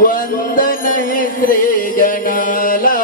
वंदन हे श्री गणाला